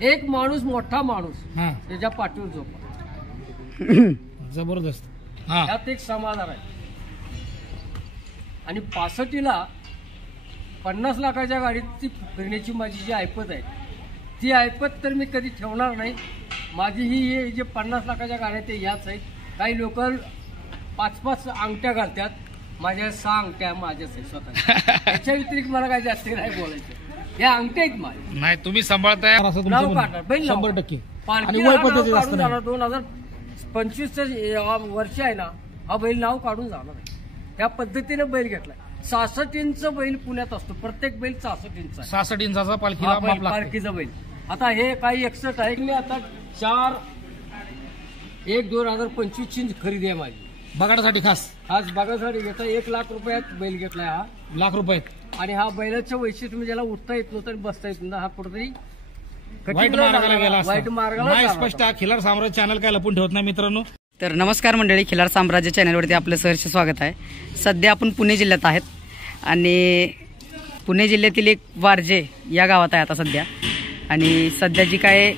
एक माणूस मोठा माणूस त्याच्या पाठीवर झोपा जबरदस्त. यात एक समाधान आहे. आणि 65ला 50 लाखाच्या गाडीची फिरण्याची माझी जी ऐपत आहे ती ऐपत तर मी कधी ठेवणार नाही. माझी ही जे 50 लाखाच्या गाड्या ते याच आहेत. काही लोक 5-5 अंगठ्या घालतात, माझ्या 6 अंगठ्या माझ्याच आहेत स्वतः. याच्या व्यतिरिक्त मला काही जास्त नाही बोलायचं. या अंगठ्या आहेत माझ्या. नाही तुम्ही सांभाळताय असं नाव काढणार बैल 100%. आणि वय पद्धती 2025 वर्ष आहे ना, हा बैल नाव काढून जाणार आहे. या पद्धतीने बैल घेतलाय. 66 इंच बैल पुण्यात असतो. प्रत्येक बैल 66 इंच 66 इंचाचा पालखीचा बैल. आता हे काही 61 आहे. मी आता 4/1/2025 ची खरेदी आहे माझी. बगाडासाठी खास बघासाठी घेतला. 1 लाख रुपयात बैल घेतलाय. हा लाख रुपये. आणि हा बैलाचं वैशिष्ट्य म्हणजे ज्याला उठता येत नव्हतं आणि बसता येत नव्हतं. हा कुठेतरी वाईट मार्गाला गेला. वाईट मार्गाला स्पष्ट. खिलार साम्राज्य चॅनल काय लपून ठेवत नाही मित्रांनो. तर नमस्कार मंडळी, खिलार साम्राज्य चॅनलवरती आपलं सहर्ष स्वागत आहे. सध्या आपण पुणे जिल्ह्यात आहेत आणि पुणे जिल्ह्यातील एक वारजे या गावात आहे आता सध्या. आणि सध्या जी काय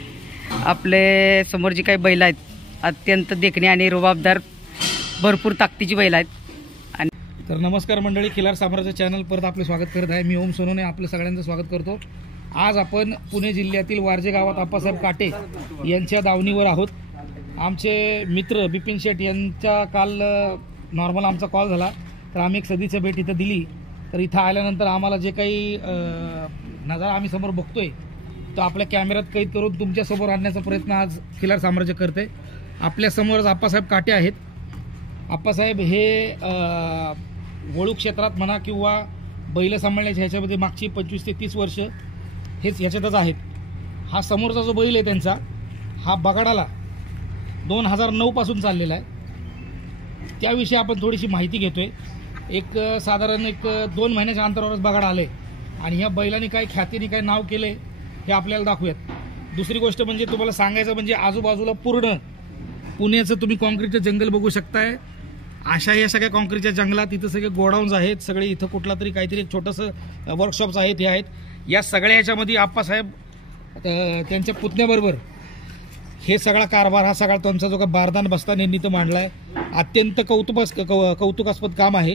आपले समोर जी काही बैल आहेत अत्यंत देखणी आणि रुबाबदार भरपूर ताकदीची बैल आहेत. आणि तर नमस्कार मंडळी, खिलार साम्राज्य चॅनल परत आपलं स्वागत करत आहे. मी ओम सोनोने आपलं सगळ्यांचं स्वागत करतो. आज आपण पुणे जिल्ह्यातील वारजे गावात आप्पासाहेब काटे यांच्या दावणीवर आहोत. आमचे मित्र बिपिन शेठ यांच्या काल नॉर्मल आमचा कॉल झाला तर आम्ही एक सदीची भेट इथं दिली. तर इथं आल्यानंतर आम्हाला जे काही नजारा आम्ही समोर बघतोय तो आपल्या कॅमेऱ्यात कैद करून तुमच्यासमोर आणण्याचा प्रयत्न आज खिलार साम्राज्य करते. आपल्यासमोरच आप्पासाहेब काटे आहेत. आप्पासाहेब हे वळू क्षेत्रात म्हणा किंवा बैल सांभाळण्याच्या ह्याच्यामध्ये मागची 25 ते 30 वर्ष हेच ह्याच्यातच आहेत. हा समोरचा जो बैल आहे त्यांचा हा बगाडाला 2009 पासून चाललेला आहे. त्याविषयी आपण थोडीशी माहिती घेतोय. साधारण 2 महिन्याच्या अंतरावरच बगाड आले आणि ह्या बैलांनी काय ख्यातीने काय नाव केलंय हे आपल्याला दाखवूयात. दुसरी गोष्ट म्हणजे तुम्हाला सांगायचं म्हणजे आजूबाजूला पूर्ण पुण्याचं तुम्ही कॉन्क्रीटचं जंगल बघू शकताय. अशा या सगळ्या कॉन्क्रीटच्या जंगलात इथं सगळे गोडाऊन्स आहेत. सगळे इथं कुठला तरी काहीतरी एक छोटंसं वर्कशॉप्स आहेत हे आहेत. या सगळ्या ह्याच्यामध्ये आप्पासाहेब त्यांच्या पुतण्याबरोबर हे सगळा कारभार हा सगळा त्यांचा जो का बारदान बस्तान यांनी इथं मांडलाय. अत्यंत कौतुकास्पद काम आहे.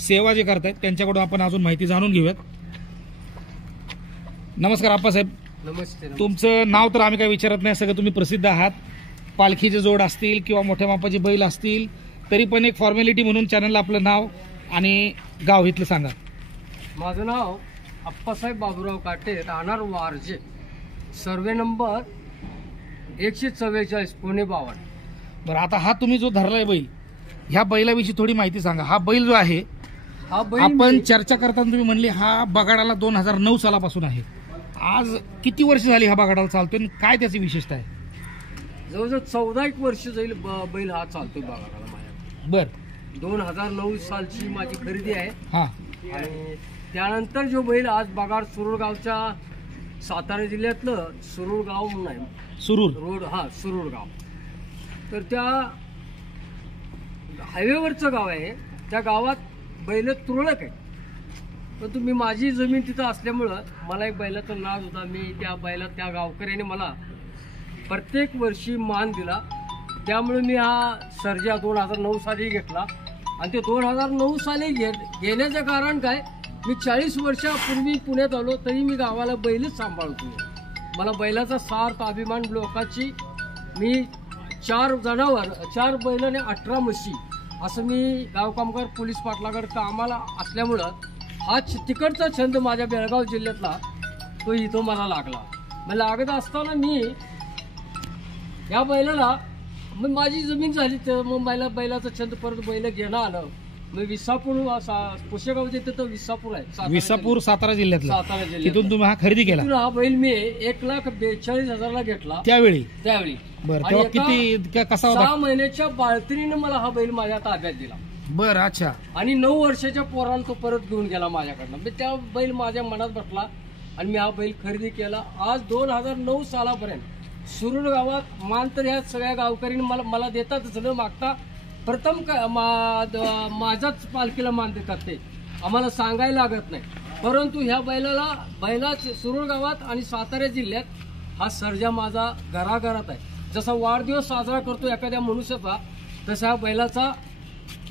सेवा जे करतायत त्यांच्याकडून आपण अजून माहिती जाणून घेऊयात. नमस्कार आप्पासाहेब. नमस्ते. तुमचं नाव तर आम्ही काय विचारत नाही, सगळं तुम्ही प्रसिद्ध आहात. पालखीचे जोड असतील किंवा मोठ्या मापाचे बैल असतील तरी पण एक फॉर्मॅलिटी म्हणून चॅनलला आपलं नाव आणि गाव इथलं सांगा. माझं नाव आप्पासाहेब बाबूराव काटे, राहणार वारजे, सर्वे नंबर 144, पुणे 52. बरं, आता हा तुम्ही जो धरलाय बैल, ह्या बैलाविषयी थोडी माहिती सांगा. हा बैल जो आहे हा बैल आपण चर्चा करताना तुम्ही म्हणले हा बगाडाला 2009 सालापासून आहे. आज किती वर्ष झाली हा बगाडाला चालतोय आणि काय त्याची विशेषता आहे? जवळजवळ 14 वर्ष जाईल बैल हा चालतोय बगाडाला माझ्या. बर. 2009 सालची माझी खरेदी आहे. हा. आणि त्यानंतर जो बैल आज बगाड सुरूर गावच्या सातारा जिल्ह्यातलं सुरूर गाव म्हणून आहे. सुरूर रोड. हा, सुरूर गाव. तर त्या हायवेवरचं गाव आहे. त्या गावात बैल तुरळक आहे. पण तुम्ही माझी जमीन तिथं असल्यामुळं मला एक बैलाचा नाद होता. मी त्या गावकऱ्याने मला प्रत्येक वर्षी मान दिला. त्यामुळे मी हा सर्जा 2009 साली घेतला. आणि ते 2009 साली घेण्याचं कारण काय, मी 40 वर्षापूर्वी पुण्यात आलो तरी मी गावाला बैलच सांभाळतो. मला बैलाचा सार्थ अभिमान लोकांची. मी 4 जनावर, 4 बैल आणि 18 म्हशी असं मी गाव कामगार पोलीस पाटलाकडे कामाला असल्यामुळं हा तिकडचा छंद माझ्या बेळगाव जिल्ह्यातला तो इथं मला लागला. मग लागत असताना मी या बैलाला मग माझी जमीन झाली तर मग बैलाचा छंद परत बैल घेणं आलं. मग विसापूर पुशेगाव जे तर विसापूर आहे, विसापूर सातारा जिल्ह्यातला. सातारा जिल्ह्यात तिथून तुम्ही हा खरेदी केला. हा बैल मी 1,42,000 घेतला त्यावेळी. बरं, तेव्हा किती कसा होता? 6 महिन्याच्या बाळतीनं मला हा बैल माझ्या ताब्यात दिला. बरं, अच्छा. आणि 9 वर्षाच्या पोराला तो परत घेऊन गेला माझ्याकडनं. मी त्या बैल माझ्या मनात बसला आणि मी हा बैल खरेदी केला. आज 2009 सालापर्यंत सुरूर गावात मान तर ह्या सगळ्या गावकऱ्यांनी मला देतातच न मागता. प्रथम माझ्याच पालखीला मान देतात. ते आम्हाला सांगायला लागत नाही. परंतु ह्या बैला सुरूर गावात आणि सातारा जिल्ह्यात हा सर्जा माझा घराघरात आहे. जसा वाढदिवस साजरा करतो एखाद्या मनुष्याचा, तसा बैलाचा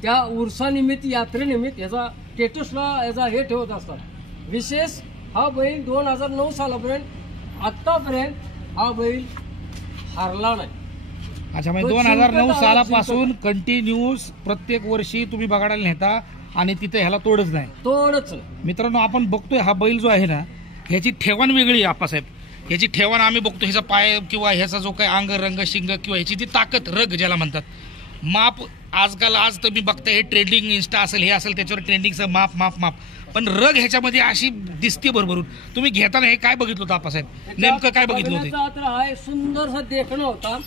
त्या उर्सानिमित्त यात्रेनिमित्त याचा स्टेटसला याचा हे ठेवत असतात. विशेष हा बैल 2009 सालापर्यंत आत्तापर्यंत हा बैल हारला नाही. अच्छा, म्हणजे 2009 सालापासून कंटिन्यूस प्रत्येक वर्षी तुम्ही बघायला नेता आणि तिथे ह्याला तोडच नाही. तोडच नाही. मित्रांनो, आपण बघतोय हा बैल जो आहे ना, ह्याची ठेवण वेगळी आहे आप्पासाहेब. ह्याची ठेवण आम्ही बघतो, ह्याचा पाय किंवा ह्याचा जो काही अंग रंग शिंग किंवा ह्याची ती ताकद रग ज्याला म्हणतात, माप आजकाल आज तुम्ही बघताय हे ट्रेंडिंग इन्स्टा असेल हे असेल त्याच्यावर ट्रेंडिंगचं माप माप माप, पण रग ह्याच्यामध्ये अशी दिसते भरभरून. तुम्ही घेताना हे काय बघितलं होतं आप्पासाहेब, नेमकं काय बघितलं होतं? बघण्याचा तर हा एक सुंदरसा देखणं होता.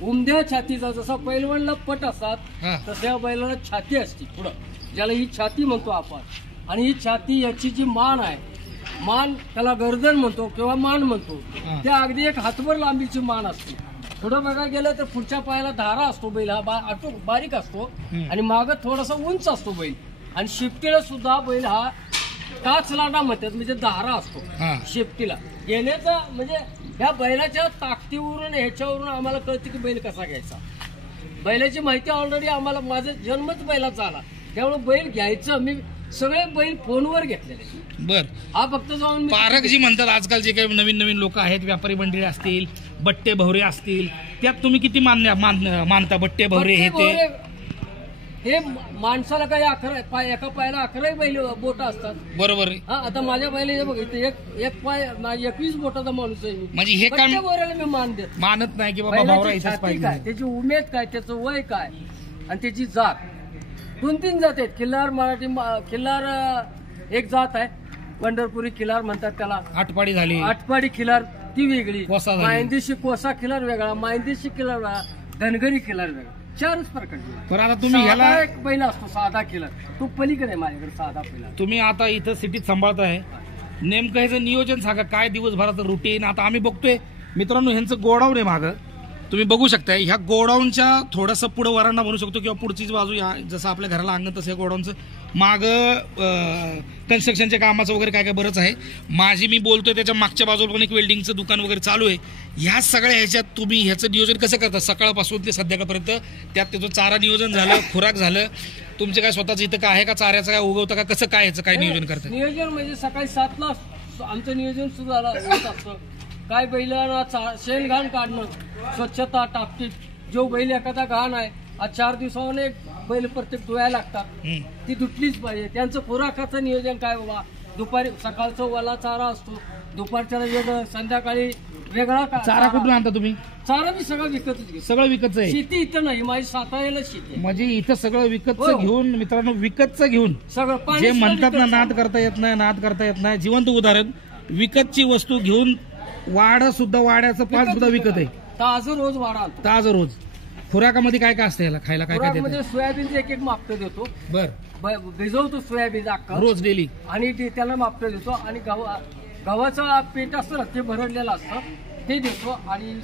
उमद्या छातीचा जसा पैलवानला पट असतात हा. तशा बैलाला छाती असते पुढं, ज्याला ही छाती म्हणतो आपण. आणि ही छाती याची जी मान आहे, मान त्याला गर्दन म्हणतो किंवा मान म्हणतो, हा. त्या अगदी एक हातभर लांबीची मान असते. पुढं बघायला गेलं तर पुढच्या पायाला धारा असतो बैल हा बारीक असतो आणि मागं थोडासा उंच असतो बैल. आणि शिफ्टीला सुद्धा बैल हा काच लाटा म्हणतात, म्हणजे धारा असतो हा. शेपटीला घेण्याचा. म्हणजे ह्या बैलाच्या ताकदीवरून ह्याच्यावरून आम्हाला कळतं की बैल कसा घ्यायचा. बैलाची माहिती ऑलरेडी आम्हाला, माझा जन्मच बैलाचा आला त्यामुळे बैल घ्यायचं मी सगळे बैल फोनवर घेतलेले. बर, हा फक्त जाऊन पारख जी म्हणतात आजकाल जे काही नवीन नवीन लोक आहेत, व्यापारी मंडळी असतील, बट्टे भवरे असतील, त्यात तुम्ही किती मानता बट्टे भवरे हे ते? हे माणसाला काही एका पायाला 11 बैल बोट असतात. बरोबर आहे. हा, आता माझ्या बैलाचे बघ इथे एक पाय 21 बोटाचा माणूस आहे मी. म्हणजे हे काम बोरायला मी मान देत मानत नाही की बाबा भावरा बैलाची इथंच छाती पाहिजे. काय, त्याची उमेद काय, त्याचं वय काय आणि त्याची जात. 2-3 जात आहेत. खिल्लार मराठी खिल्लार एक जात आहे, पंढरपुरी खिल्लार म्हणतात त्याला. आटपाडी झाली, आटपाडी खिल्लार ती वेगळी, कोसा झाली. मायंदेशी कोसा खिल्लार वेगळा, मायंदेशी खिल्लार वेगळा, धनगरी खिल्लार वेगळा. 4च प्रकार. पण आता तुम्ही ह्याला एक बैल असतो साधा खिल्लार, तो पलीकडे आहे माझ्याकडे साधा खिल्लार. तुम्ही आता इथं सिटीत सांभाळताय, नेमकं ह्याचं नियोजन सांगा, काय दिवसभराचं रुटीन? आता आम्ही बघतोय मित्रांनो, ह्यांचं गोडाऊन आहे मागं, तुम्ही बघू शकताय. ह्या गोडाऊनच्या थोडंसं पुढं वरांडा म्हणू शकतो किंवा पुढचीच बाजू, जसं आपल्या घराला अंगण तसं गोडाऊनचं मागं कन्स्ट्रक्शनच्या कामाचं वगैरे काय काय बरंच आहे. माझी मी बोलतोय त्याच्या मागच्या बाजूला पण एक वेल्डिंगचं दुकान वगैरे चालू आहे. ह्या सगळ्या ह्याच्यात तुम्ही ह्याचं नियोजन कसं करता सकाळपासून ते संध्याकाळपर्यंत? त्यात त्याचं चारा नियोजन झालं, खुराक झालं, तुमचे काय स्वतःच इथं काय आहे का, चाऱ्याचं काय उगवतं का, कसं काय ह्याचं काय नियोजन करतं? नियोजन म्हणजे सकाळी 7ला आमचं नियोजन सुरू होत असतं. काय बैलांना शेण घाण काढणं, स्वच्छता टापटीप. जो बैल एखादा घाण आहे, आज 4 दिवसावर एक बैल प्रत्येक धुवायला लागतात, ती धुतलीच पाहिजे. त्यांचं खुराकाचं नियोजन काय बाबा, दुपारी सकाळचं वाला चारा असतो, दुपारच्याला वेगळं, संध्याकाळी वेगळा चारा कुठून आणता तुम्ही? चारा मी सगळं विकतच घेतो. सगळं विकतचं आहे? शेती इथं नाही, माझी साताऱ्याला शेती आहे. म्हणजे इथं सगळं विकतचं हो. घेऊन मित्रांनो, विकतचं घेऊन सगळं पाणी जे सुद्धा म्हणतात ना विकतचं. नाद करता येत नाही, नाद करता येत नाही, जिवंत उदाहरण, विकतची वस्तू घेऊन वाड सुद्धा, वाड्याचं पान सुद्धा विकत आहे. ताजं रोज वाढा आणतो. ताज रोज. खुराकामध्ये काय काय असतं याला खायला, काय काय मध्ये देतात? सोयाबीनचं एक मापटं देतो. बर, भिजवतो सोयाबीन अख्खा रोज डेली. आणि त्याला मापटं देतो. आणि गव्हाचं पीठ असतं ना, ते भरडलेलं असतं, ते देतो. आणि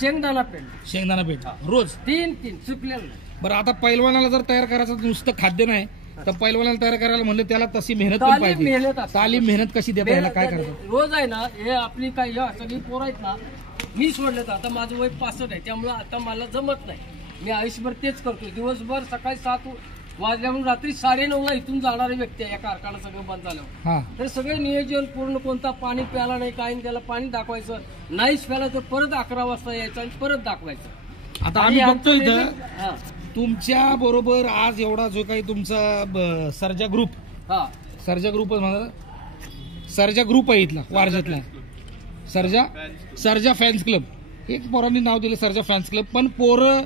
शेंगदाणा पेंड, शेंगदाणा पेठ रोज 3 चुकलेलं नाही. बरं, आता पैलवानाला जर तयार करायचं नुसतं खाद्य नाही तर पैलवानाला तयार करायला म्हणलं त्याला तशी मेहनत पण तालीम पाहिजे. मेहनत असते. तालीम मेहनत कशी देता, याला काय करतात? रोज आहे ना, हे आपली काही सगळी पोरं आहेत ना, मी सोडले तर आता माझं वय 65 आहे, त्यामुळे आता मला जमत नाही. मी आयुष्यभर तेच करतो. दिवसभर सकाळी 7 वाजल्यापासून रात्री 9:30ला इथून जाणारे व्यक्ती आहे. या कारखाना सगळं बंद झाल्यावर हा, तर सगळे नियोजन पूर्ण. कोणता पाणी प्याला नाही, काही त्याला पाणी दाखवायचं, नाहीच प्याला तर परत 11 वाजता यायचं आणि परत दाखवायचं. आता आम्ही आणि बघतो आमचं इथं हा तुमच्या बरोबर आज एवढा जो काही तुमचा सर्जा ग्रुप, हा सर्जा ग्रुप म्हणा, सर्जा ग्रुप आहे इथला वारजातला, सर्जा फॅन्स क्लब, एक पोरांनी नाव दिलं सर्जा फॅन्स क्लब. पण पोरं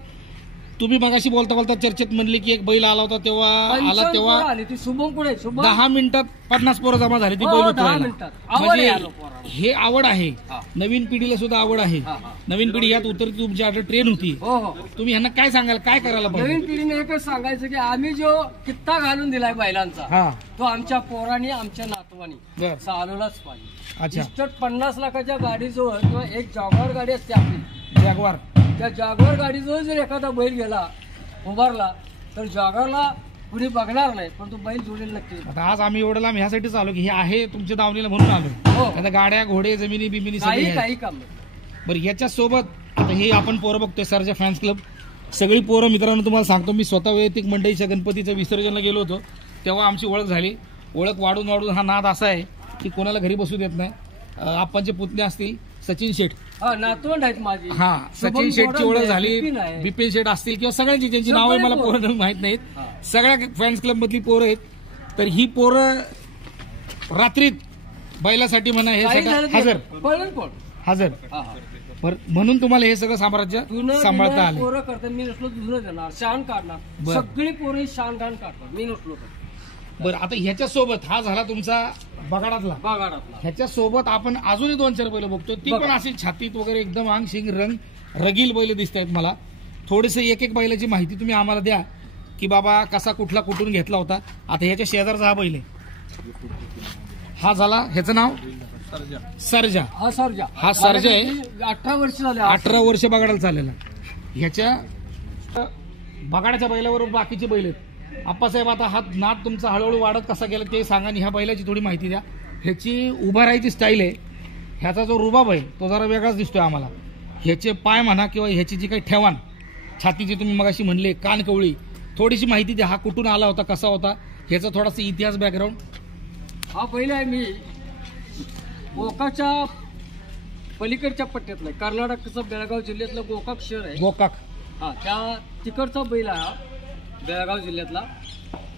तुम्ही मगाशी बोलता बोलता चर्चेत म्हणले की एक बैल आला होता, तेव्हा आला तेव्हा आली ती शुभम पुढे 10 मिनिटात 50 पोरं जमा झाली ती हो, बैल 10 उतरवायला. मिनिटात. आवड म्हणजे आहे आलो पोरांना. हे आवड आहे, हा. नवीन पिढीला सुद्धा आवड आहे. हा, हा. नवीन पिढी यात उतरती, तुमची आता ट्रेन होती. हो हो. तुम्ही ह्यांना काय सांगाल, काय करायला पाहिजे? नवीन पिढीने एकच सांगायचं की आम्ही जो कित्ता घालून दिलाय बैलांचा, हा, तो आमच्या पोरांनी, आमच्या नातवानी बर, चालवलाच पाहिजे. अच्छा. इस्टेट 50 लाखाच्या गाडीजवळ किंवा एक जागवार गाडी असते आपली, जॅगवार, त्या जागवार गाडीजवळ जर एखादा बैल गेला उभारला तर जागरला कुणी बघणार नाही पण तो बैल जोडेल नक्की. आता आज आम्ही एवढं लांब ह्यासाठीच आलो की हे आहे तुमच्या दावणीला म्हणून आलो. हो आता गाड्या घोडे जमिनी बिमिनी सगळी काही आहे. काही काम नाही. बरं याच्या सोबत आता हे आपण पोरं बघतोय सरजा फॅन्स क्लब सगळी पोरं मित्रांनो तुम्हाला सांगतो मी स्वतः वैयक्तिक मंडईच्या गणपतीच्या विसर्जनला गेलो होतो तेव्हा आमची ओळख झाली. ओळख वाढून वाढून हा नाद असा आहे की कोणाला घरी बसू देत नाही. आप्पांचे पुतणे असतील सचिन शेठ, हा नातवंड आहेत माझी. हा सचिन शेठची ओळख झाली, बिपिन आहे. बिपिन शेठ असतील किंवा सगळ्यांची ज्यांची नावं मला पोरं माहित नाहीत, हा. सगळ्या फॅन्स क्लब मधली पोरं आहेत. तर ही पोरं रात्रीत बैलासाठी म्हणा हे काही सगळं झालं हजर ते कळलं कोण. हजर. हा, हा. म्हणून तुम्हाला हे सगळं साम्राज्य जुनं सांभाळता जुनं आले. पोरं करतात मी नसलो जुनं देणार शान काढणार. बरं. सगळी पोरं शान घाण काढतात मी नसलो तर. बरं आता ह्याच्या सोबत हा झाला तुमचा बगाडातला. बागाडातला ह्याच्या सोबत आपण अजूनही 2-4 बैल बघतो ती बघा. पण अशी छातीत वगैरे एकदम अंग शिंग रंग रगील बैल दिसत आहेत मला. थोडेसे एक बैलाची माहिती तुम्ही आम्हाला द्या की बाबा कसा कुठला कुठून घेतला होता. आता ह्याच्या शेजारचा हा बैल आहे, हा झाला ह्याचं नाव सर्जा. हा सर्जा. हा सर्जा आहे. 18 वर्ष झाले. 18 वर्ष बगाडाला चाललेला. ह्याच्या बगाडाच्या बैलावर बाकीचे बैल आहेत. आप्पासाहेब आता हा नाद तुमचा हळूहळू वाढत कसा गेला ते सांगा आणि ह्या बैलाची थोडी माहिती द्या. ह्याची उभा राहायची स्टाईल आहे, ह्याचा जो रुबाब आहे तो जरा वेगळाच दिसतोय आम्हाला. ह्याचे पाय म्हणा किंवा ह्याची जी काही ठेवाण छातीची तुम्ही मगाशी म्हणले कानकवळी थोडीशी माहिती द्या. हा कुठून आला होता, कसा होता, ह्याचा थोडासा इतिहास बॅकग्राऊंड. हा बैल आहे मी गोकाकच्या पलीकडच्या पट्ट्यातला आहे. कर्नाटकचं बेळगाव जिल्ह्यातलं गोकाक शहर आहे. गोकाक. हा त्या तिकडचा बैल आहे हा बेळगाव जिल्ह्यातला.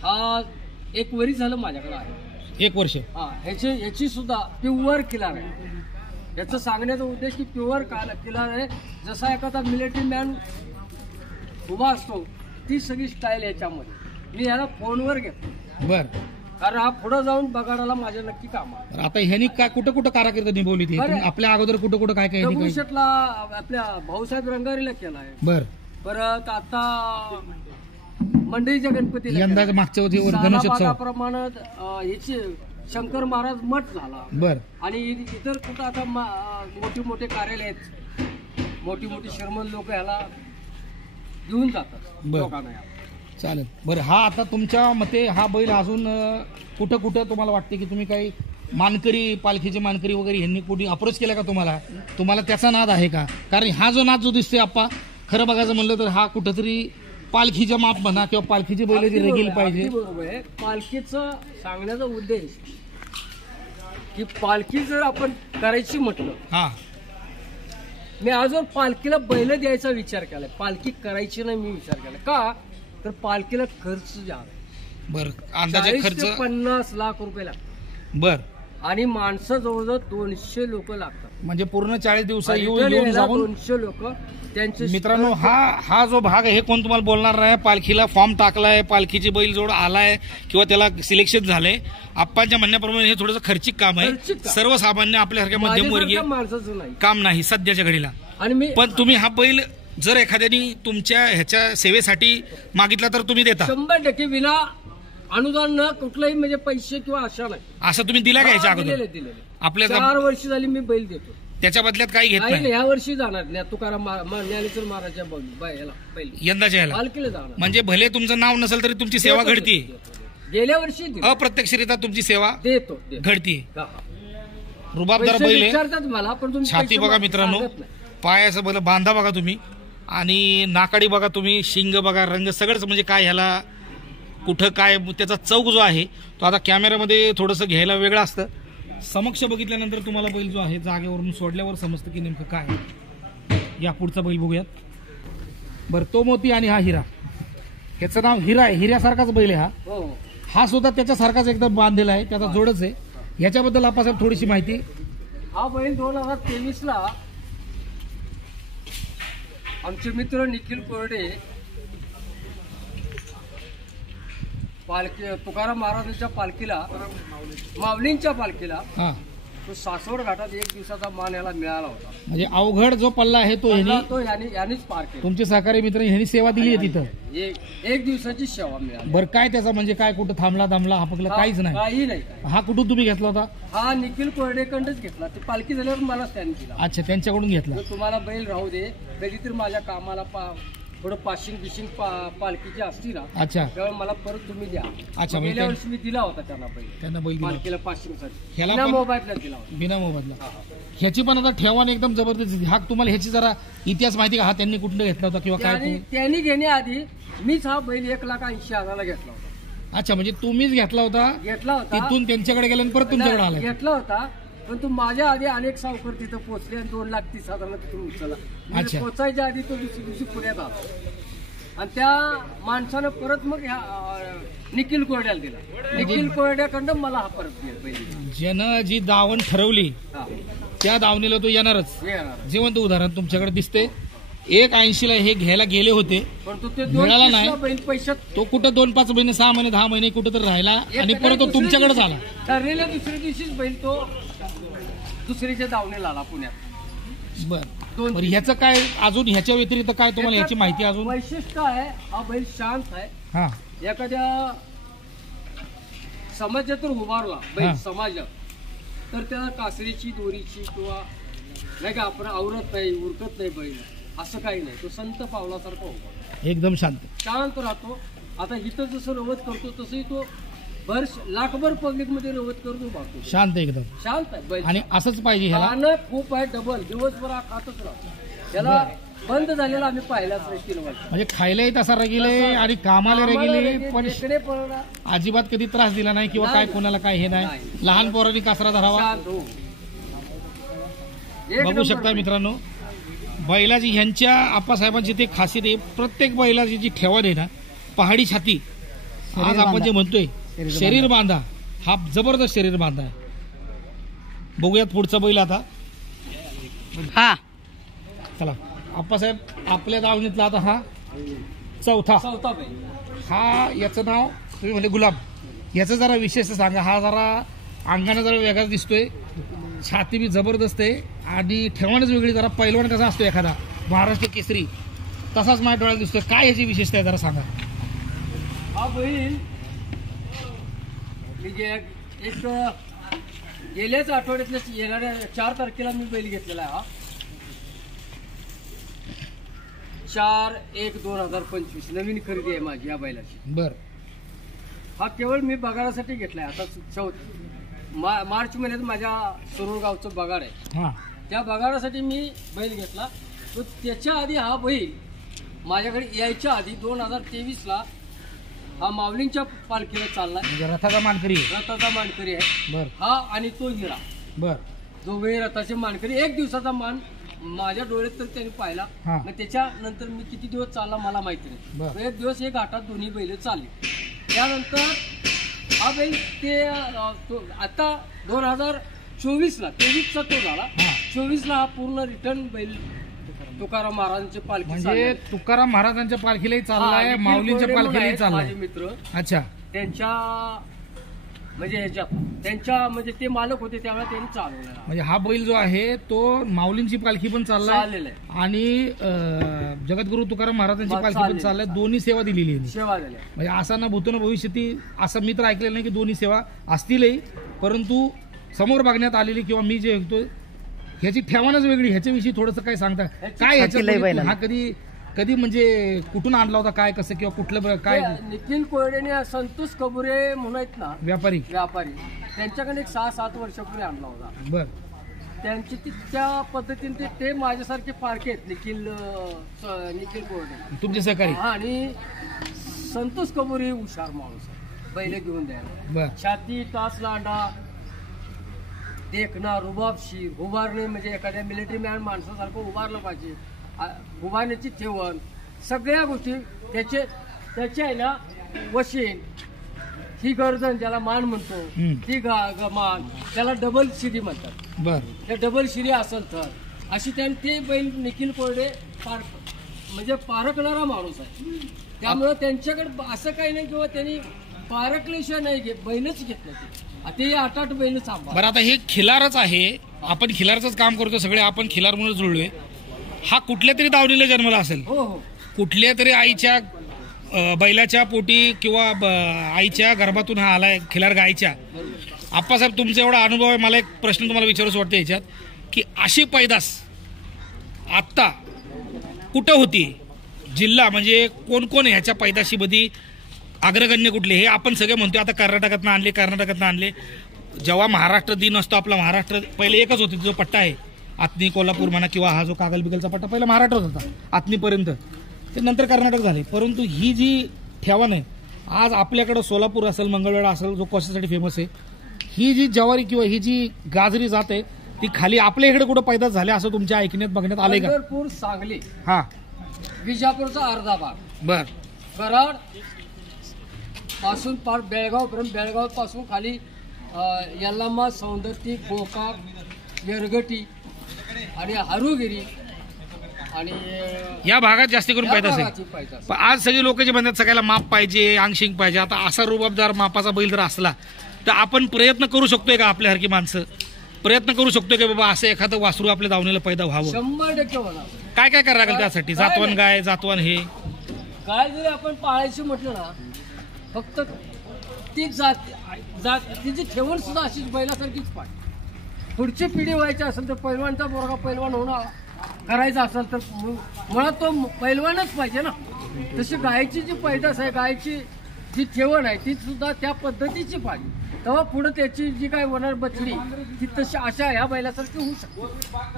हा 1 वर्ष झालं माझ्याकडे आहे. 1 वर्ष. हा ह्याची सुद्धा प्युअर किलार आहे. याचं सांगण्याचा उद्देश की प्युअर किलार आहे. जसा एखादा मिलिटरी मॅन उभा असतो ती सगळी स्टाईल याच्यामध्ये. मी ह्याला फोनवर घेतो बर. कारण हा पुढे जाऊन बगाडाला माझ्या नक्की काम आहे. आता ह्यांनी काय कुठं कुठं कारकीर्द निभवली ती बरं. आपल्या अगोदर कुठं कुठं काय काय ह्यांनी काय- दगडूशेठला आपल्या भाऊसाहेब रंगारीला केला आहे. बर. परत आता मंडईच्या गणपतीला यंदा केला. मागच्या वर्षी गणेशोत्सव. सालाबागाप्रमाणे ह्याचे शंकर महाराज मठ झाला. बर. आणि इतर कुठं आता मोठी मोठे कार्यालय आहेत. मोठी मोठी शर्मन लोक ह्याला घेऊन जातात बरं. लोकांना या. चालेल. बरं हा आता तुमच्या मते हा बैल अजून कुठं कुठं तुम्हाला वाटते की तुम्ही काही मानकरी पालखीचे मानकरी वगैरे ह्यांनी कुठे अप्रोच केला का तुम्हाला त्याचा नाद आहे का? कारण हा जो नाद जो दिसतोय आप्पा खरं बघायचं म्हणलं तर हा कुठंतरी पालखीच्या माप म्हणा किंवा पालखीची बैल जी रेगील पाहिजे. अगदी बरोबर आहे. पालखीचं सांगण्याचा उद्देश की पालखी जर आपण करायची म्हटलं हा मी आजवर पालखीला बैल द्यायचा विचार केलाय. पालखी करायची नाही मी विचार केला. का तर पालखीला खर्च जास्त आहे. बर. अंदाजे 40 खर्च. ते 50 लाख रुपये लागतात. बर. आणि माणसं जवळजवळ 200 लोक लागतात. म्हणजे पूर्ण 40 दिवस आणि येऊन इतर येऊन याला जाऊन. 200 लोक त्यांचे मित्रांनो हा जो भाग आहे हे कोण तुम्हाला बोलणार नाही. पालखीला फॉर्म टाकलाय, पालखीची बैल जोड आलाय किंवा त्याला सिलेक्शन झालंय. आप्पांच्या म्हणण्याप्रमाणे हे थोडंसं खर्चिक काम आहे. खर्चिक काम. सर्वसामान्य आपल्यासारख्या मध्यमवर्गीय माझ्यासारख्या माणसाचं नाही. काम नाही सध्याच्या घडीला. आणि मी पण तुम्ही हा बैल जर एखाद्याने तुमच्या ह्याच्या सेवेसाठी मागितला तर तुम्ही देता 100% विना अनुदान न कुठलाही म्हणजे पैसे किंवा आशा नाही. असं तुम्ही दिला का ह्याच्या अगोदर दिलेले. आपल्या 4 वर्ष झाली मी बैल देतो. त्याच्या बदल्यात काही घेत नाही नाही ह्या वर्षी जाणार नाही. तुकाराम ज्ञानेश्वर महाराजच्या याला पहिली यंदाच्या ह्याला. पालखीला जाणार. म्हणजे भले तुमचं नाव नसेल तरी तुमची सेवा घडतीये. गेल्या वर्षी दिलं. अप्रत्यक्षरित्या तुमची सेवा देतो. घडतीये. हा. रुबाबदार पैसे बैल आहे. विचारतात मला पण तुम्ही छाती पैसे बघा मित्रांनो, मागत नाही. पायाचं बघा बांधा बघा तुम्ही आणि नाकाडी बघा तुम्ही, शिंग बघा, रंग सगळंच म्हणजे काय ह्याला कुठं काय त्याचा चौक जो आहे तो आता कॅमेऱ्यामध्ये थोडंसं घ्यायला वेगळं असतं. समक्ष बघितल्यानंतर तुम्हाला बैल जो आहे जागेवरून सोडल्यावर समजतं की नेमकं काय आहे. या पुढचा बैल बघूयात. बरं तो मोती आणि हा हिरा. ह्याचं नाव हिरा आहे. हिऱ्यासारखाच बैल आहे हा. हो. हा सुद्धा त्याच्यासारखाच एकदम बांधलेला आहे, त्याचा जोडच आहे. ह्याच्याबद्दल आपासाहेब थोडीशी माहिती. हा बैल 2023 ला आमचे मित्र निखिल कोरडे पालखी तुकाराम महाराजांच्या पालखीला माऊलींच्या पालखीला हा तो सासवड घाटात 1 दिवसाचा मान याला मिळाला होता. म्हणजे अवघड जो पल्ला आहे तो ह्यांनी तो यानेच पार केला. तुमचे सहकारी मित्र ह्यांनी सेवा दिली आहे तिथं. 1 दिवसाची सेवा मिळाली. बरं काय त्याचा म्हणजे काय कुठं थांबला दमला हापकला काहीच नाही. काही नाही. हा कुठून तुम्ही घेतला होता? हा निखिल कोरडेकडंच घेतला. ती पालखी झाल्यावर मलाच त्यांनी दिला. अच्छा त्यांच्याकडून घेतला. तुम्हाला बैल राहू दे, कधीतरी माझ्या कामाला थोडं पाशिंग पालखीची असती ना, अच्छा त्यावेळेला मला परत तुम्ही द्या. अच्छा, म्हणजे गेल्या वर्षी मी दिला होता त्यांना बैल, त्यांना बैल दिला पालखीला पाशिंगसाठी ह्याला बिना पण- मोबाईलला दिला होता. बिना मोबदला. हा, हा. ह्याची पण आता ठेवाने एकदम जबरदस्त दिसते. हा तुम्हाला ह्याची जरा इतिहास माहिती का? हा त्यांनी कुठून घेतला होता किंवा काय? त्यांनी घेण्याआधी मीच हा बैल 1,80,000 घेतला होता. अच्छा, म्हणजे तुम्हीच घेतला होता, तिथून त्यांच्याकडे गेला आणि परत तुमच्याकडे आला. घेतला होता, पण तू माझ्या आधी अनेक सावकर तिथं पोहोचले आणि 2,30,000 तिथून उचलला. अच्छा. पोचायच्या आधी तो दुसऱ्या दिवशी पुण्यात आला आणि त्या माणसानं परत मग ह्या निखिल कोरड्याला दिला. निखिल कोरड्याकडनं मला हा परत दिला बैल. ज्यानं जी दावण ठरवली हा, त्या दावणीला तो येणारच. हे येणार. जिवंत उदाहरण तुमच्याकडे दिसते. 180 ला हे घ्यायला गेले होते, पण ते मिळाला नाही. बैल पैशात तो कुठं 2-5 महिने 6 महिने 10 महिने कुठं तर राहिला आणि परत तो तुमच्याकडेच आला. ठरलेल्या दुसऱ्या दिवशीच बैल तो दुसरीच्या दावणीला आला पुण्यात. बर, दोन बरं, ह्याचं काय अजून ह्याच्या व्यतिरिक्त काय तुम्हाला ह्याची माहिती अजून? वैशिष्ट्य आहे, हा बैल शांत आहे. हा, एखाद्या समाजातून उभारला हा. बैल समाजात, तर त्याला कासरीची दोरीची किंवा नाही का आपण आवरत नाही उरकत नाही बैल, असं काही नाही. तो संत पावलासारखा उभा एकदम शांत. शांत राहतो. आता इथं जसं रवत करतो तसंही तो लाखभर पब्लिक मध्ये रवत करून उभा करतो. शांत एकदम. शांत आहे बैल. आणि असंच पाहिजे ह्याला. खाणं खूप आहे, डबल दिवसभर हा खातच राहतो. त्याला बंद झालेला आम्ही पाहिलाच नाही 3 वर्ष. म्हणजे खायलाही तसा रगिले आणि कामाला रगिले, पण इकडे पळला अजिबात कधी त्रास दिला नाही किंवा काय कोणाला काय हे नाही. नाही. लहान पोरांनी कासरा धरावा. शांत हो. एक बघू नंबर शकता बैल. मित्रांनो, बैलाची ह्यांच्या आप्पासाहेबांची ते खासियत आहे. प्रत्येक बैलाची जी ठेवण आहे ना, पहाडी छाती, आज आपण जे म्हणतोय शरीर बांधा, हा जबरदस्त शरीर बांधा आहे. बघूयात पुढचा बैल आता. हा चला आप्पासाहेब, आपल्या दावणीतला आता हा चौथा. चौथा बैल. हा याचं नाव तुम्ही म्हणजे गुलाब. याचं जरा विशेष सांगा. हा जरा अंगाने जरा वेगळा दिसतोय, छाती बी जबरदस्त आहे आणि ठेवणच वेगळी. जरा पैलवान कसा असतो एखादा महाराष्ट्र केसरी, तसाच माझ्या डोळ्यात दिसतोय. काय याची विशेषता आहे जरा सांगा. हा बैल मी एक गेल्याच आठवड्यातल्या येणाऱ्या 4 तारखेला मी बैल घेतलेला आहे. हा 4/1/2025 नवीन खरेदी आहे माझी या बैलाची. बर, हा केवळ मी बगाडासाठी घेतलाय. आता मार्च महिन्यात माझ्या सरूर गावचं बगाड आहे, हा त्या बगाडासाठी मी बैल घेतला. तर त्याच्या आधी हा बैल माझ्याकडे यायच्या आधी 2023ला हा माऊलींच्या पालखीला चाललाय. म्हणजे रथाचा मानकरी आहे. रथाचा मानकरी आहे बर हा आणि तो हिरा, बर दोघे रथाचे मानकरी. 1 दिवसाचा मान माझ्या डोळ्यात तर त्यांनी पाहिला. हा. मग त्याच्यानंतर मी किती दिवस चालला मला माहिती नाही. बर. 1 दिवस 1 घाटात दोन्ही बैल चालले. त्यानंतर हा बैल ते आता 2024ला 23चा तो झाला. हा. 24ला हा पूर्ण रिटर्न बैल तुकाराम महाराजांची पालखी म्हणजे चालली. तुकाराम महाराजांच्या पालखीलाही हा, चाललाय, निखिल माऊलींच्या कोरडे म्हणून पालखीलाही आहेत चाललाय. माझे मित्र, अच्छा, त्यांच्या म्हणजे ह्याच्यात त्यांच्या म्हणजे ते मालक होते त्यावेळेला त्यांनी चालवलेला म्हणजे हा बैल जो आहे तो माऊलींची पालखी पण चाललाय चाललेला आहे. आणि जगद्गुरु तुकाराम महाराजांची बस पालखी पण चाललेली. चाललाय. दोन्ही सेवा दिलेली आहे. सेवा झाल्या. म्हणजे असा ना भूतन भविष्यती असं मी तर ऐकलेलं नाही की दोन्ही सेवा असतीलही, परंतु समोर बघण्यात आलेली किंवा मी जे ऐकतोय ह्याची ठेवणच वेगळी. ह्याच्याविषयी थोडंसं काय सांगता काय ह्याच्या लय बैलाला. हा कधी म्हणजे कुठून आणला होता, काय कसं किंवा कुठलं काय ते निखिल कोरडेने संतोष कबुरे म्हणून आहेत ना व्यापारी? व्यापारी, त्यांच्याकडे एक 6-7 वर्षापूर्वी आणला होता. बर, त्यांची त्या पद्धतीने ते माझ्यासारखे पारखे आहेत निखिल कोरडे तुमचे सहकारी? हा, आणि संतोष कबुरे हुशार माणूस आहे बैल घेऊन द्यायला. बर, छाती तास लांडा देखना रुबाबशीर उभारणे म्हणजे एखाद्या मिलिटरी मॅन माणसासारखं उभारलं पाहिजे. उभारण्याची ठेवण सगळ्या गोष्टी त्याचे आहे ना. वशीन ही गर्दन ज्याला मान म्हणतो ती मान त्याला डबल शिरी म्हणतात. बर, त्या डबल शिरी असेल तर अशी ते बैल निखिल कोरडे म्हणजे पारखणारा माणूस आहे. त्यामुळं त्यांच्याकडे असं काही नाही किंवा त्यांनी पारखल्याशिवाय नाही बैलच घेत नाही. ते 8-8 बैल सांभाळ. बरं, आता हे खिलारच आहे, आपण खिलारच काम करतो सगळे, आपण खिलार म्हणून जुळलोय. हा कुठल्या तरी दावणीला जन्मला असेल, हो हो, कुठल्या तरी आईच्या बैलाच्या पोटी किंवा आईच्या गर्भातून हा आलाय, खिलार गायच्या. आप्पासाहेब, तुमचा एवढा अनुभव आहे, मला एक प्रश्न तुम्हाला विचारूच वाटतं याच्यात की अशी पैदास आत्ता कुठं होती जिल्हा म्हणजे कोण कोण ह्याच्या पैदाशीमध्ये अग्रगण्य कुठले हे आपण सगळे म्हणतो. आता कर्नाटकातनं आणले. जेव्हा महाराष्ट्र दिन असतो आपला, महाराष्ट्र पहिले एकच होते, जो पट्टा आहे आतनी कोल्हापूर म्हणा किंवा हा जो कागल बिगलचा पट्टा पहिला महाराष्ट्रात होता आतनीपर्यंत, ते नंतर कर्नाटक झाले. परंतु ही जी ठेवण आहे आज आपल्याकडं सोलापूर असेल, मंगळवेढा असेल, जो कशासाठी फेमस आहे, ही जी ज्वारी किंवा ही जी गाजरी जात आहे ती खाली आपल्या इकडे कुठं पैदा झाले असं तुमच्या ऐकण्यात बघण्यात आले का? पंढरपूर, सांगली, हा, विजापूरचा अर्धा भाग, बर, कराड पासून पार बेळगाव पर्यंत, बेळगाव पासून खाली यल्लामा, सौंदर्ती, गोकाक, येरगटी आणि हारुगिरी आणि या भागात जास्त करून पैदा भागाची असेल. पैदा. पण आज सगळे लोक जे म्हणतात सगळ्याला माप पाहिजे, अंगशिंग पाहिजे. आता असा रुबाबदार मापाचा बैल जर असला तर आपण प्रयत्न करू शकतोय का? आपल्यासारखी माणसं प्रयत्न करू शकतोय की बाबा असं एखादं वासरू आपल्या दावणीला पैदा व्हावं? 100% होणार. काय काय करावं लागेल त्यासाठी? जातवन गाय, जातवन हे काय जरी आपण पाळायची म्हटलं ना, फक्त ती तिची ठेवण सुद्धा अशीच बैलासारखीच पाहिजे. पुढची पिढी व्हायची असेल तर पैलवानचा पोरगा पैलवान होणार करायचा असेल तर मुळात तो पैलवानच पाहिजे ना. तशी गायची जी पैदास आहे, गायची जी ठेवण आहे ती सुद्धा त्या पद्धतीची पाहिजे. तेव्हा पुढे त्याची जी काय होणार बछडी ती तशी अशा ह्या बैलासारखी होऊ शकते.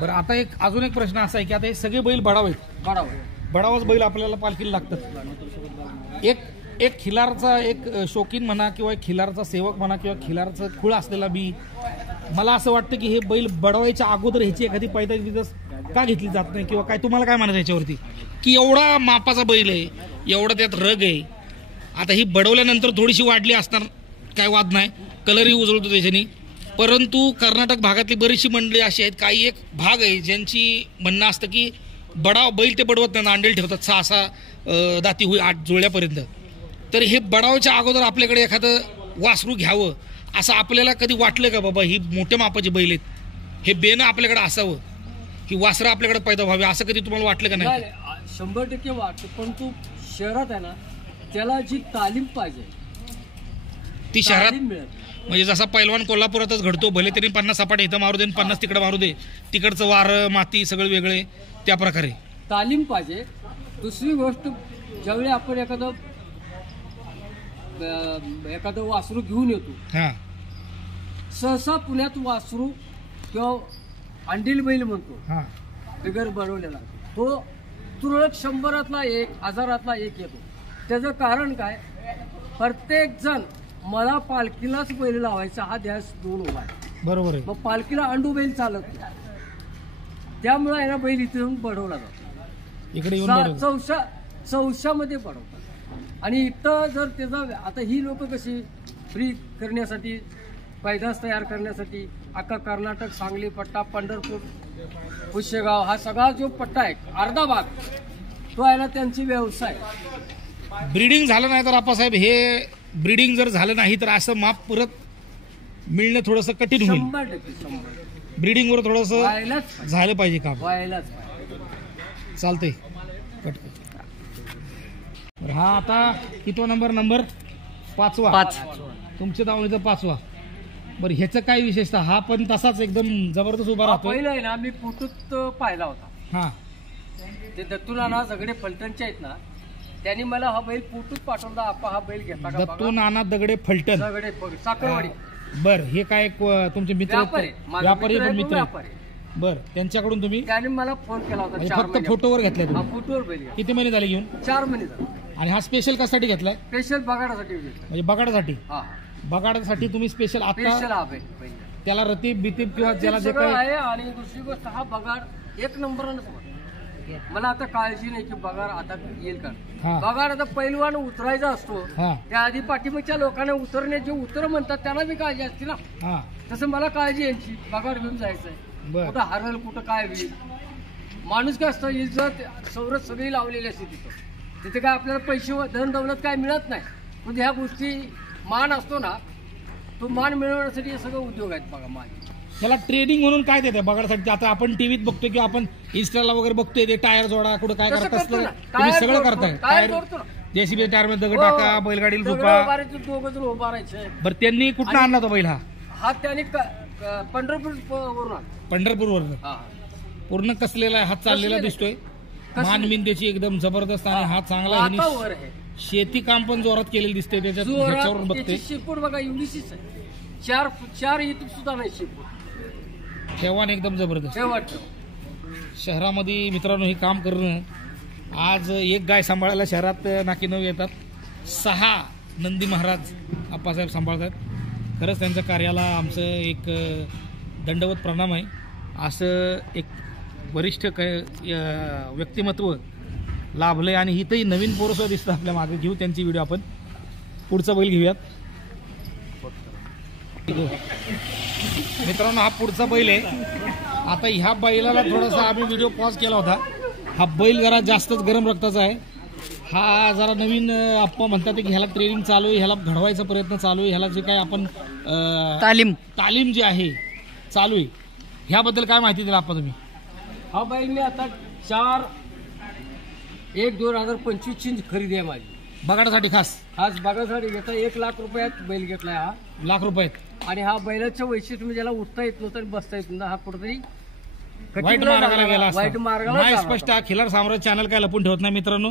बरं, आता अजून एक प्रश्न असा आहे की आता हे सगळे बैल बडाव आहेत, बरोबर. बडावच बैल आपल्याला पालखीला लागतात. एक खिलारचा एक शौकीन म्हणा किंवा एक खिलारचा सेवक म्हणा किंवा खिलारचा खूळ असलेला बी, मला असं वाटतं की हे बैल बडवायच्या अगोदर ह्याची एखादी पैदास का घेतली जात नाही किंवा काय? तुम्हाला काय म्हणायचं याच्यावरती की एवढा मापाचा बैल आहे, एवढा त्यात रग आहे, आता ही बडवल्यानंतर थोडीशी वाढली असणार, काय वाद नाही, कलरही उजळतो त्याच्यानी. परंतु कर्नाटक भागातली बरीचशी मंडळी अशी आहेत, काही एक भाग आहे ज्यांची म्हणणं असतं की बैल ते बडवत नाही, अंडेल ठेवतात 6 दाती होई 8 जुळल्यापर्यंत. तर हे बडावच्या अगोदर आपल्याकडे एखादं वासरू घ्यावं असं आपल्याला कधी वाटलं का? बाबा ही मोठ्या मापाची बैल आहेत, हे बेनं आपल्याकडे असावं, ही वासरं आपल्याकडे पैदा व्हावी, असं कधी तुम्हाला वाटलं का? नाही, 100% वाटतं. पण तू शहरात आहे ना, त्याला जी तालीम पाहिजे ती शहरात मिळत. म्हणजे जसा पैलवान कोल्हापुरातच घडतो, भले तरी 50 सपाटे इथं मारू दे 50 तिकडे मारू दे, तिकडचं वारं माती सगळं वेगळे, त्या प्रकारे तालीम पाहिजे. दुसरी गोष्ट, ज्यावेळी आपण एखादं वासरू घेऊन येतो, हा, सहसा पुण्यात वासरू किंवा अंडील बैल म्हणतो, हा, बिगर बनवलेला, तो तुरळक 100तला 1, 1000तला 1 येतो. त्याचं कारण काय? प्रत्येक जण मला पालखीलाच बैल लावायचा हा ध्यास दोन उभा आहे. बरोबर आहे. मग पालखीला अंडू बैल चालत नाही, त्यामुळे आहे ना बैल इथे येऊन बडवला जातो. इकडे येऊन चौशामध्ये बडवतात. आणि इथं जर त्याचा आता ही लोक कशी फ्री करण्यासाठी, पैदास तयार करण्यासाठी अख्खा कर्नाटक, सांगली पट्टा, पंढरपूर, पुष्यगाव हा सगळा जो पट्टा आहे, अर्धा भाग तो आहे ना त्यांची व्यवसाय. ब्रीडिंग झालं नाही तर आप्पासाहेब, हे ब्रीडिंग जर झालं नाही तर असं माप परत मिळणं थोडंसं कठीण होईल. 100% ब्रीडिंगवर थोडंसं व्हायलाच झालं पाहिजे काम. व्हायलाच पाहिजे. चालतंय. हा आता कितवा नंबर 5वा 5. तुमच्या दावणीचा 5वा. बरं, ह्याचं काय विशेषता? हा पण तसाच एकदम जबरदस्त उभा राहतो. पहिलं आहे ना, मी फोटोत पाहिला होता. हा, ते दत्तूनाना सगळे फलटणचे आहेत ना, त्यांनी मला हा बैल फोटोत पाठवला. आपा हा बैल घेता का? दत्तू नाना दगडे फलटण, सगळे साखरवाडी. बर, हे काय तुमचे मित्र व्यापारी, माझा व्यापारी पण मित्र व्यापारी. बर, त्यांच्याकडून तुम्ही त्याने मला फोन केला होता. म्हणजे 4 फक्त महिने फोटोवर घेतलाय हा तुम्ही? फोटोवर बैल घेतला. किती महिने झाले घेऊन? 4 महिने झाले. आणि हा स्पेशल कशासाठी घेतलाय? स्पेशल बगाडासाठी घेतला. म्हणजे बगाडासाठी? हा, बगाडासाठी तुम्ही स्पेशल स्पेशल आता हा बैल. त्याला रतीब बितीब किंवा ज्याला जे सगळं काय आहे. आणि दुसरी गोष्ट, हा बगाड 1 नंबरच होता. मला आता काळजी नाही की बगाड आता येईल का. हा. बगाड आता पैलवान उतरायचा असतो, हा, त्याआधी पाठीमागच्या लोकांना उतरण्याचे उतर म्हणतात, त्यांना बी काळजी असते ना. हा, तसं मला काळजी यांची, बगाड घेऊन जायचंय. बर, कुठं हरल, कुठं काय होईल. माणूस काय असतं, इज्जत सवरत सगळी लावलेली असते तिथे काय आपल्याला पैसे धन दौलत काय मिळत नाही. म्हणजे ह्या गोष्टी मान असतो ना, तो मान मिळवण्यासाठी हे सगळं उद्योग आहेत बघा. मान त्याला ट्रेनिंग म्हणून काय देते बगाडासाठी? आता आपण टीव्हीत बघतोय किंवा आपण इंस्टाला वगैरे बघतोय, ते टायर जोडा, कुठं काय तसं करत करतो असलं ना. तुम्ही टायर सगळं जोडतो, करताय. टायर जोडतो ना. जेसीबी टायर मध्ये दगड हो. टाका, बैलगाडीला सगळं झोपा. उभारायचं, 2 जण उभारायचे. बरं, त्यांनी कुठं आणला तो बैल? हा त्याने पंढरपूर वरून पंढरपूरवर हा पूर्ण कसलेला आहे, हात चाललेला कसलेला. दिसतोय. मानमीन त्याची एकदम जबरदस्त आणि हा चांगला ह्यांनी आता वर आहे शेती काम पण जोरात केलेलं दिसते त्याच्यात ह्याच्यावरून जोरात बघते. त्याची शिपूड बघा एवढीशीच आहे, चार इथून सुद्धा नाही शिपूड ठेवाण एकदम जबरदस्त. शेवट. शहरामध्ये मित्रांनो हे काम करणं, आज एक गाय सांभाळायला शहरात नाकी नऊ येतात, 6 नंदी महाराज आप्पासाहेब सांभाळतात. खरंच त्यांच्या कार्याला आमचं एक दंडवत प्रणाम आहे. असं एक वरिष्ठ व्यक्तिमत्व लाभलंय आणि इथंही नवीन पोरसं दिसतं आपल्या मागे. घेऊ त्यांची व्हिडिओ आपण. पुढचा बैल घेऊयात मित्रांनो. हा पुढचा बैल आहे. आता ह्या बैलाला थोडासा आम्ही व्हिडिओ पॉज केला होता. हा बैल जरा जास्तच गरम रक्ताचा आहे. हा जरा नवीन आप्पा म्हणतात की ह्याला ट्रेनिंग चालू आहे, ह्याला घडवायचा प्रयत्न चालू आहे, ह्याला जे काय आपण तालीम जी आहे चालू आहे, ह्याबद्दल काय माहिती दिला आप्पा तुम्ही? हा बैल मी आता 4/1/2025 खरेदी आहे माझी. बघण्यासाठी खास बघासाठी घेता 1 लाख रुपयात बैल घेतलाय हा. लाख रुपयात. आणि हा बैलाचं वैशिष्ट्य म्हणजे ज्याला उठता येत नव्हतं आणि बसता येत नव्हतं, हा कुठेतरी वाईट मार्गाला गेला असता. वाईट मार्गाला नाही स्पष्ट. खिलार साम्राज्य चॅनल काय लपून ठेवत नाही मित्रांनो.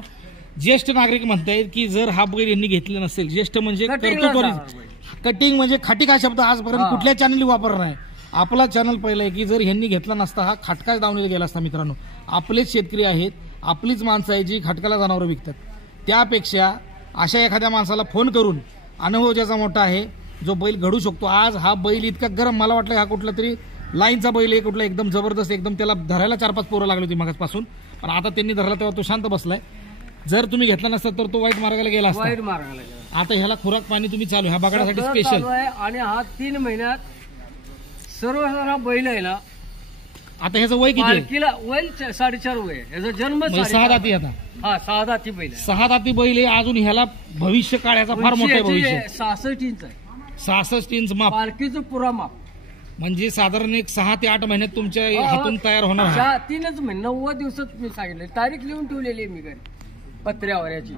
ज्येष्ठ नागरिक म्हणतायत की जर हा बैल यांनी घेतला नसेल, ज्येष्ठ म्हणजे कटिंग म्हणजे खाटीक हा शब्द आजपर्यंत कुठल्या चॅनलने वापरला नाही. आपला चॅनल पहिला आहे की जर ह्यांनी घेतला नसता हा खाटकाच दावणीला गेला असता. मित्रांनो आपलेच शेतकरी आहेत, आपलीच माणसं आहे जी खाटकाला जनावरं विकतात. त्यापेक्षा अशा एखाद्या माणसाला फोन करून, अनुभव ज्याचा मोठा आहे, जो बैल घडू शकतो. आज हा बैल इतका गरम, मला वाटलं हा कुठला तरी लाईनचा बैल आहे, कुठला एकदम जबरदस्त, एकदम त्याला धरायला 4-5 पोरं लागली होती मगाचपासून, पण आता त्यांनी धरला तेव्हा तो शांत बसलाय. जर तुम्ही घेतला नसता तर तो वाईट मार्गाला गेला असता. वाईट मार्गाला गेला. आता ह्याला खुराक पाणी तुम्ही चालू ह्या बघण्यासाठी स्पेशल. आणि हा 3 महिन्यात सर्व बैल आहे ना. आता ह्याचं वय किती आहे? पालखीला वय 4.5 वय आहे. याचा जन्म 6 दाती. आता 6 दाती बैल आहे. 6 दाती बैल आहे. अजून ह्याला भविष्य काळाचा फार मोठं आहे. भविष्य 66 इंच आहे. 66 इंच माप. पालखीचं पुरा माप म्हणजे साधारण एक 6 ते 8 महिन्यात तुमच्या हातून तयार होणार. 3च महिने 90 दिवसात मी सांगितलं. तारीख लिहून ठेवलेली आहे मी घरी पत्र्यावर याची.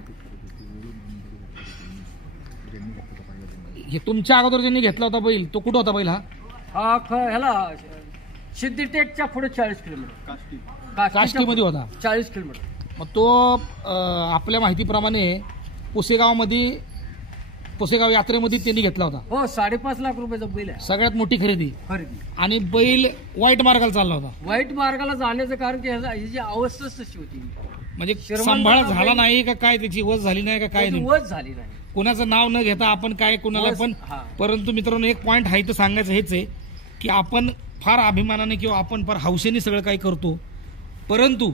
हे तुमच्या अगोदर ज्यांनी घेतला होता बैल तो कुठं होता बैल? हा ह्याला सिद्धीटेकच्या पुढे 40 किलोमीटर काष्टीमध्ये होता. 40 किलोमीटर. मग तो आपल्या माहितीप्रमाणे पुसेगाव यात्रेमध्ये त्यांनी घेतला होता. हो 5.5 लाख रुपयाचा बैल आहे. सगळ्यात मोठी खरेदी. आणि बैल वाईट मार्गाला चालला होता. वाईट मार्गाला जाण्याचं कारण की ह्याची अवस्थाच तशी होती. म्हणजे सांभाळ झाला नाही का काय, त्याची वज झाली नाही का काय नाही, वज झाली नाही. कुणाचं नाव न घेता आपण काय कुणाला पण. परंतु मित्रांनो एक पॉईंट आहे तर सांगायचं हेच आहे की आपण फार अभिमानाने किंवा आपण फार हौशेने सगळं काही करतो, परंतु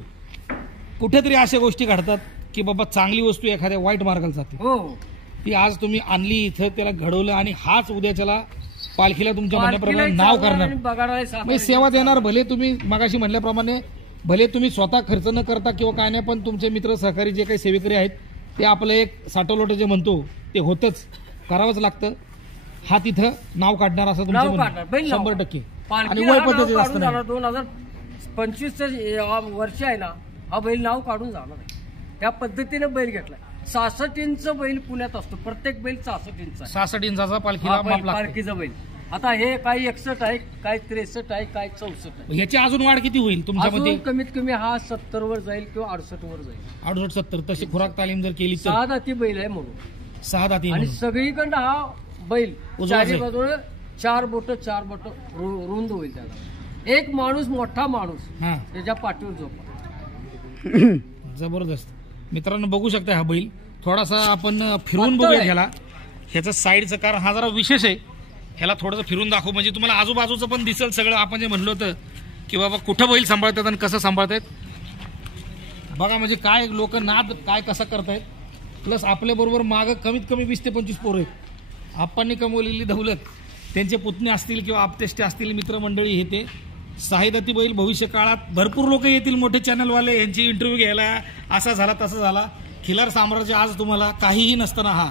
कुठेतरी अशा गोष्टी घडतात की बाबा चांगली वस्तू एखाद्या वाईट मार्गाला जाते. हो ती आज तुम्ही आणली इथं, त्याला घडवलं आणि हाच उद्याच्याला पालखीला तुमच्या म्हणण्याप्रमाणे नाव करणार, म्हणजे सेवा देणार. भले तुम्ही मगाशी म्हणल्याप्रमाणे भले तुम्ही स्वतः खर्च न करता किंवा काय नाही, पण तुमचे मित्र सहकारी जे काही सेवेकरी आहेत ते आपलं एक साठवलोट जे म्हणतो ते होतच, करावंच लागतं. हा तिथं नाव काढणार असं तुमचं 100%. आणि वय पद्धती असतं 2025 वर्ष आहे ना, हा बैल नाव काढून जाणार आहे. त्या पद्धतीने बैल घेतलाय. 66 इंच बैल पुण्यात असतो. प्रत्येक बैल 66 इंच आहे. 66 इंचाचा पालखीचा बैल. आता हे काही 61 आहे, काही 63 आहे, काही 64 आहे. ह्याची अजून वाढ किती होईल तुमच्यामध्ये? कमीत कमी हा 70 वर जाईल किंवा 68 वर जाईल. 68-70 तशी खुराक तालीम जर केली तर. 6 दाती बैल आहे म्हणून. 6 दाती. आणि सगळीकडं हा बैल 4 बाजूला 4 बोट रुंद होईल. त्याला एक माणूस, मोठा माणूस त्याच्या पाठीवर झोपा. जबरदस्त. मित्रांनो बघू शकता हा बैल थोडासा आपण फिरवून बघूया ह्याला. ह्याचं साईडचं कारण हा जरा विशेष आहे. ह्याला थोडंसं फिरून दाखवू म्हणजे तुम्हाला आजूबाजूचं पण दिसेल सगळं. आपण जे म्हणलो होतं की बाबा कुठं बैल सांभाळतात आणि कसं सांभाळतायत बघा. म्हणजे काय लोक नाद काय कसा करतायत. प्लस आपल्याबरोबर मागं कमीत कमी 20 ते 25 पोरं आहेत. आपणनी कमवलेली दौलत, त्यांचे पुतणे असतील किंवा आपतेष्टे असतील, मित्रमंडळी हे ते. 6 दाती बैल भविष्य काळात भरपूर लोक येतील, मोठे चॅनलवाले, यांची इंटरव्ह्यू घ्यायला. असा झाला तसा झाला. खिलार साम्राज्य आज तुम्हाला काहीही नसताना हा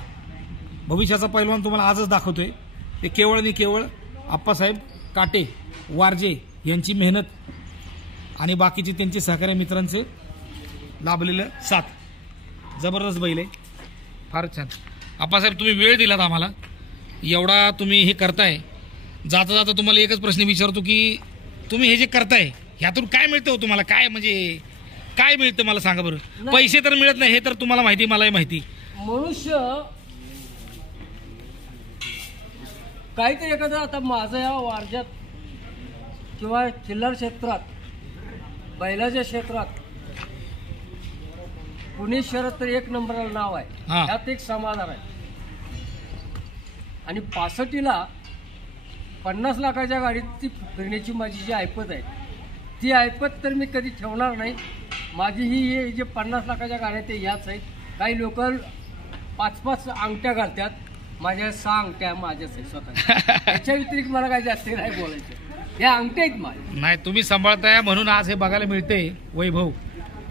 भविष्याचा पैलवान तुम्हाला आजच दाखवतोय. ते केवळ आणि केवळ आप्पासाहेब काटे वारजे यांची मेहनत आणि बाकीचे त्यांचे सहकारी मित्रांचे लाभलेलं साथ. जबरदस्त बैल आहे, फारच छान. आप्पासाहेब तुम्ही वेळ दिलात आम्हाला, एवढा तुम्ही हे करताय. जाता जाता तुम्हाला एकच प्रश्न विचारतो की तुम्ही हे जे करताय ह्यातून काय मिळतं हो तुम्हाला? काय म्हणजे काय मिळतं मला सांगा बरं. नाही. पैसे तर मिळत नाही हे तर तुम्हाला माहिती, मलाही माहिती. मनुष्य काहीतरी एखादं आता माझं या वारज्यात किंवा खिल्लार क्षेत्रात, बैलाच्या क्षेत्रात पुणे शहरात तर एक नंबरला नाव आहे. हा. त्यात एक समाधान आहे. आणि 65ला 50 लाखाच्या गाडीत ती फिरण्याची माझी जी ऐपत आहे, ती ऐपत तर मी कधी ठेवणार नाही. माझी ही जे 50 लाखाच्या गाड्या ते याच आहेत. काही लोक 5-5 अंगठ्या घालतात, माझ्या 6 अंगठ्या माझ्याच आहेत स्वतः. त्याच्या व्यतिरिक्त मला काही जास्त नाही बोलायचं. या अंगठ्या आहेत माझ्या. नाही, तुम्ही सांभाळताय म्हणून आज हे बघायला मिळते वैभव.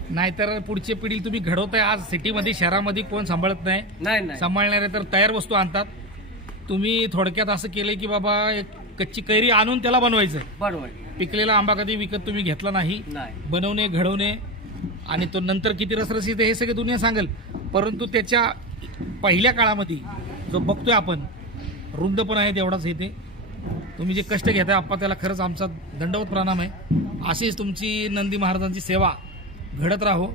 नाहीतर पुढची पिढी तुम्ही घडवताय. आज सिटीमध्ये, शहरामध्ये कोण सांभाळत नाही. नाही सांभाळणारे तर तयार वस्तू आणतात. तुम्ही थोडक्यात असं केलंय की बाबा एक कच्ची कैरी आणून त्याला बनवायचं. बरोबर. पिकलेला आंबा कधी विकत तुम्ही घेतला नाही. नाही. बनवणे, घडवणे आणि तो नंतर किती रसरशीत आहे हे सगळे दुनिया सांगेल. परंतु त्याच्या पहिल्या काळामध्ये जो बघतोय आपण, रुंद पण आहे तेवढाच येते. तुम्ही जे कष्ट घेताय आप्पा, त्याला खरंच आमचा दंडवत प्रणाम आहे. अशीच तुमची नंदी महाराजांची सेवा घडत राहो.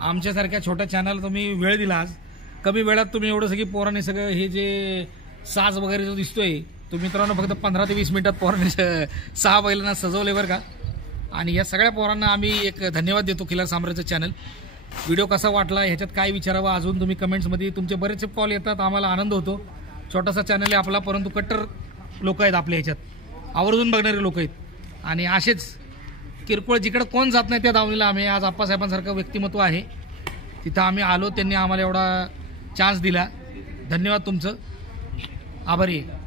आमच्यासारख्या छोट्या चॅनलला तुम्ही वेळ दिला. आज कमी वेळात तुम्ही एवढं सगळी पोराने सगळं हे जे साज वगैरे जो दिसतोय तो मित्रांनो फक्त 15 ते 20 मिनिटात पोराने 6 बैलांना सजवले बरं का. आणि या सगळ्या पोरांना आम्ही एक धन्यवाद देतो. खिलार साम्राज्य चॅनल. व्हिडिओ कसा वाटला, ह्याच्यात काय विचारावं अजून तुम्ही कमेंट्समध्ये, तुमचे बरेचसे कॉल येतात, आम्हाला आनंद होतो. छोटासा चॅनल आहे आपला, परंतु कट्टर लोक आहेत आपल्या ह्याच्यात, आवर्जून बघणारे लोक आहेत. आणि असेच किरकोळ जिकडे कोण जात नाही त्या दावणीला आम्ही, आज आप्पासाहेबांसारखं व्यक्तिमत्व आहे तिथं आम्ही आलो. त्यांनी आम्हाला एवढा चान्स दिला. धन्यवाद तुमचं. आभारी आहे.